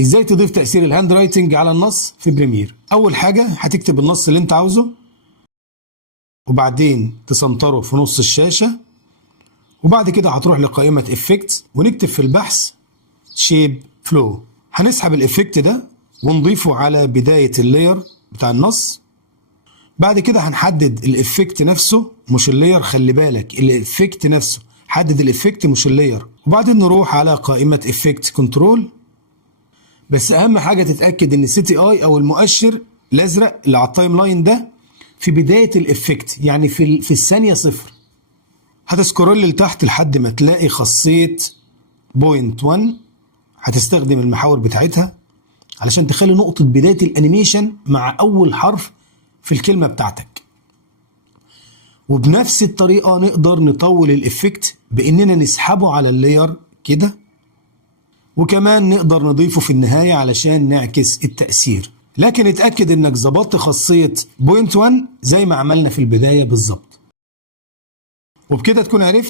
ازاي تضيف تأثير الهاند رايتنج على النص في بريمير. اول حاجة هتكتب النص اللي انت عاوزه وبعدين تسنتره في نص الشاشة، وبعد كده هتروح لقائمة افكت ونكتب في البحث شيب فلو. هنسحب الافكت ده ونضيفه على بداية اللاير بتاع النص. بعد كده هنحدد الافكت نفسه مش اللاير، خلي بالك الافكت نفسه، حدد الافكت مش اللاير. وبعدين نروح على قائمة افكت كنترول، بس اهم حاجة تتأكد ان السي تي اي او المؤشر الازرق اللي على التايم لاين ده في بداية الافكت، يعني في الثانية 0. هتسكرول لتحت لحد ما تلاقي خاصية بوينت 1، هتستخدم المحاور بتاعتها علشان تخلي نقطة بداية الانيميشن مع اول حرف في الكلمة بتاعتك. وبنفس الطريقة نقدر نطول الافكت باننا نسحبه على اللاير كده، وكمان نقدر نضيفه في النهاية علشان نعكس التأثير. لكن اتأكد انك ظبطت خاصية بوينت 1 زي ما عملنا في البداية بالظبط. وبكده تكون عرفت